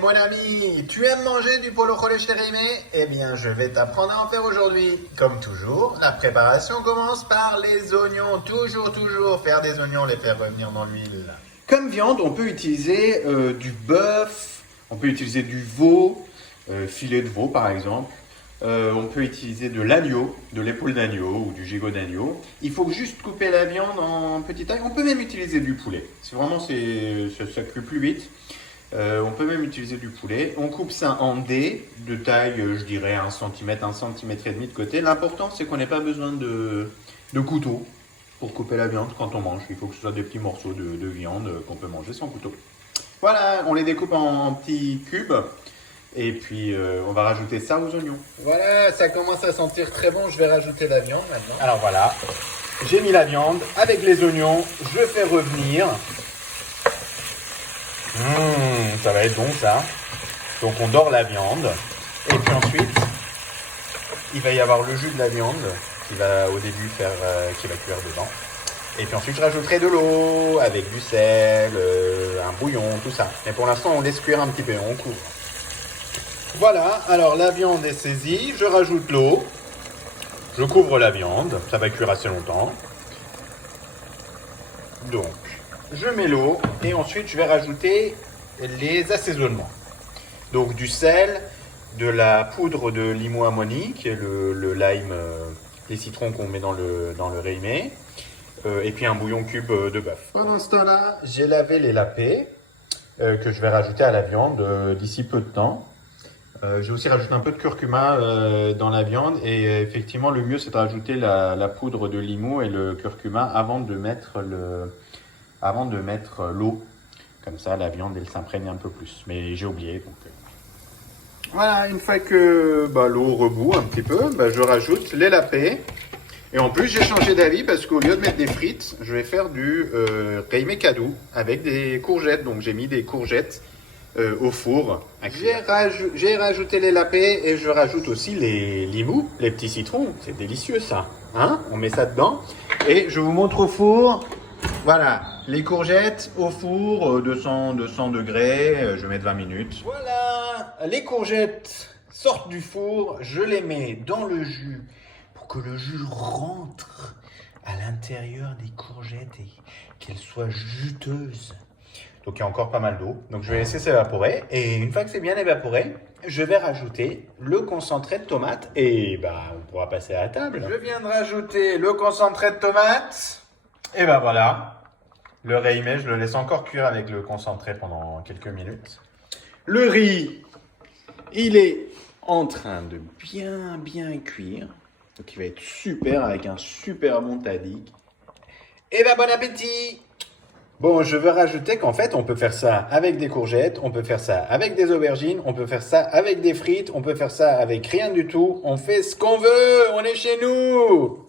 Mon ami, tu aimes manger du polo kholé shtérémé? Eh bien, je vais t'apprendre à en faire aujourd'hui. Comme toujours, la préparation commence par les oignons. Toujours faire des oignons, les faire revenir dans l'huile. Comme viande, on peut utiliser du bœuf, on peut utiliser du veau, filet de veau par exemple. On peut utiliser de l'agneau, de l'épaule d'agneau ou du gigot d'agneau. Il faut juste couper la viande en petites tailles. On peut même utiliser du poulet. C'est vraiment, ça cuit plus vite. On peut même utiliser du poulet. On coupe ça en dés de taille, je dirais 1 cm, 1 cm et demi de côté. L'important, c'est qu'on n'ait pas besoin de couteau pour couper la viande quand on mange. Il faut que ce soit des petits morceaux de viande qu'on peut manger sans couteau. Voilà, on les découpe en petits cubes. Et puis, on va rajouter ça aux oignons. Voilà, ça commence à sentir très bon. Je vais rajouter la viande maintenant. Alors voilà, j'ai mis la viande avec les oignons. Je fais revenir. Ça va être bon ça. Donc on dore la viande. Et puis ensuite, il va y avoir le jus de la viande qui va au début qui va cuire dedans. Et puis ensuite, je rajouterai de l'eau avec du sel, un bouillon, tout ça. Mais pour l'instant, on laisse cuire un petit peu, on couvre. Voilà, alors la viande est saisie, je rajoute l'eau, je couvre la viande, ça va cuire assez longtemps. Donc, je mets l'eau et ensuite je vais rajouter les assaisonnements. Donc du sel, de la poudre de limo ammonique, qui est le lime, les citrons qu'on met dans le réimé, et puis un bouillon cube de bœuf. Pendant ce temps-là, j'ai lavé les lapés que je vais rajouter à la viande d'ici peu de temps. J'ai aussi rajouté un peu de curcuma dans la viande et effectivement le mieux c'est de rajouter la poudre de limo et le curcuma avant de mettre l'eau. Comme ça la viande elle s'imprègne un peu plus. Mais j'ai oublié donc. Voilà, une fois que l'eau rebout un petit peu, je rajoute les lapés. Et en plus j'ai changé d'avis parce qu'au lieu de mettre des frites, je vais faire du reimé kadou avec des courgettes. Donc j'ai mis des courgettes au four. J'ai rajouté les lapés et je rajoute aussi les limous, les petits citrons. C'est délicieux ça. Hein? On met ça dedans et je vous montre au four. Voilà, les courgettes au four, 200 degrés, je vais mettre 20 minutes. Voilà, les courgettes sortent du four, je les mets dans le jus pour que le jus rentre à l'intérieur des courgettes et qu'elles soient juteuses. Donc il y a encore pas mal d'eau. Donc je vais laisser s'évaporer. Et une fois que c'est bien évaporé, je vais rajouter le concentré de tomate. Et on pourra passer à la table. Je viens de rajouter le concentré de tomate. Et voilà. Le réimé, je le laisse encore cuire avec le concentré pendant quelques minutes. Le riz, il est en train de bien cuire. Donc il va être super avec un super bon tahdig. Et bon appétit! Bon, je veux rajouter qu'en fait, on peut faire ça avec des courgettes, on peut faire ça avec des aubergines, on peut faire ça avec des frites, on peut faire ça avec rien du tout. On fait ce qu'on veut, on est chez nous!